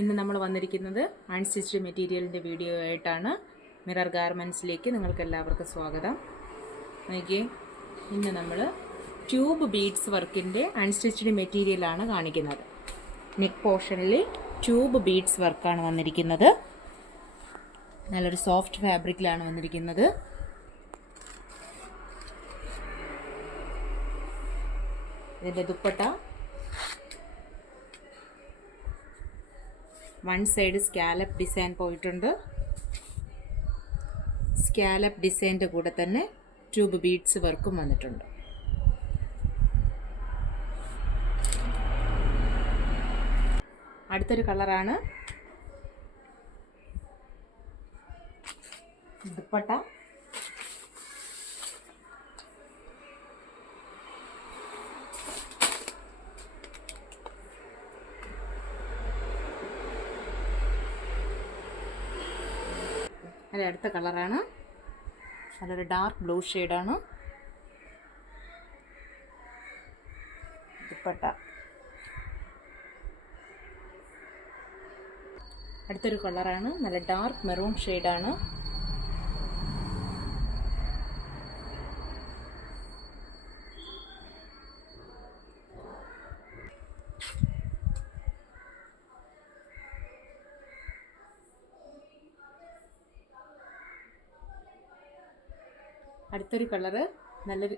ഇന്ന് നമ്മൾ വന്നിരിക്കുന്നത് അൺസ്റ്റിച്ച്ഡ് മെറ്റീരിയലിൻ്റെ വീഡിയോ ആയിട്ടാണ്. മിറർ ഗാർമെൻറ്റ്സിലേക്ക് നിങ്ങൾക്ക് എല്ലാവർക്കും സ്വാഗതം. നോക്കിയേ, ഇന്ന് നമ്മൾ ട്യൂബ് ബീഡ്സ് വർക്കിൻ്റെ അൺസ്റ്റിച്ച്ഡ് മെറ്റീരിയലാണ് കാണിക്കുന്നത്. നെക്ക് പോർഷനിൽ ട്യൂബ് ബീഡ്സ് വർക്കാണ് വന്നിരിക്കുന്നത്. നല്ലൊരു സോഫ്റ്റ് ഫാബ്രിക്കിലാണ് വന്നിരിക്കുന്നത്. ഇതിൻ്റെ dupatta one side scallop design പോയിട്ടുണ്ട്. സ്കാലപ്പ് ഡിസൈൻ്റെ കൂടെ തന്നെ ട്യൂബ് ബീഡ്സ് വർക്കും വന്നിട്ടുണ്ട്. അടുത്തൊരു കളറാണ് ദുപ്പട്ട. അടുത്ത കളറാണ് നല്ലൊരു ഡാർക്ക് ബ്ലൂ ഷെയ്ഡാണ് ദുപ്പട്ട. അടുത്തൊരു കളറാണ് നല്ല ഡാർക്ക് മെറൂൺ ഷെയ്ഡാണ്. അടുത്തൊരു കളറ് നല്ലൊരു